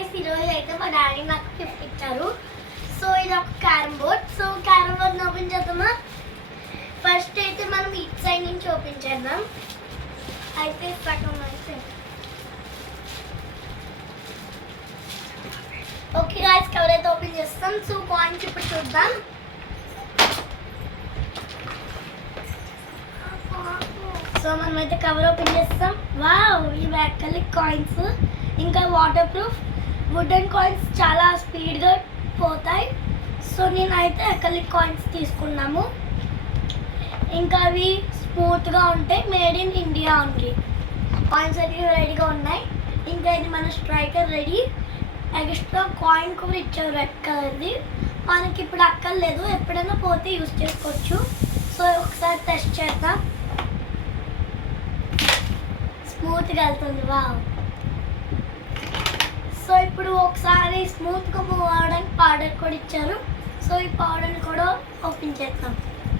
Guys, ఈరోజు అయితే మా డాడీ నాకు గిఫ్ట్ ఇచ్చారు. సో ఇది ఒక carrom board. So carrom board open చేద్దామా? ఫస్ట్ అయితే మనం ఇట్ సైడ్ నుంచి ఓపెన్ చేద్దాం. అయితే సగం అయితే ఓకే గైస్, కవర్ అయితే ఓపెన్ చేస్తాం. సో కాయిన్స్ ఇప్పుడు చూద్దాం. సో మనమైతే కవర్ ఓపెన్ చేస్తాం. వావ్, ఈ బ్యాక్ కలర్ కాయిన్స్, ఇంకా వాటర్ ప్రూఫ్ వుడెన్ కాయిన్స్ చాలా స్పీడ్గా పోతాయి. సో నేనైతే అక్రిలిక్ కాయిన్స్ తీసుకున్నాము. ఇంకా అవి స్మూత్గా ఉంటాయి. మేడ్ ఇన్ ఇండియా ఉంది. కాయిన్స్ అయితే రెడీగా ఉన్నాయి. ఇంకా ఇది మన స్ట్రైకర్ రెడీ. ఎక్స్ట్రా కాయిన్ కూడా ఇచ్చారు రెడ్ కలర్ది. మనకి ఇప్పుడు అక్కర్లేదు, ఎప్పుడైనా పోతే యూజ్ చేసుకోవచ్చు. సో ఒకసారి టెస్ట్ చేద్దాం. స్మూత్గా వెళ్తుంది. వావ్. సో ఇప్పుడు ఒకసారి స్మూత్గా మూవ్ అవ్వడానికి పౌడర్ కూడా ఇచ్చారు. సో ఈ పౌడర్ని కూడా ఓపెన్ చేద్దాం.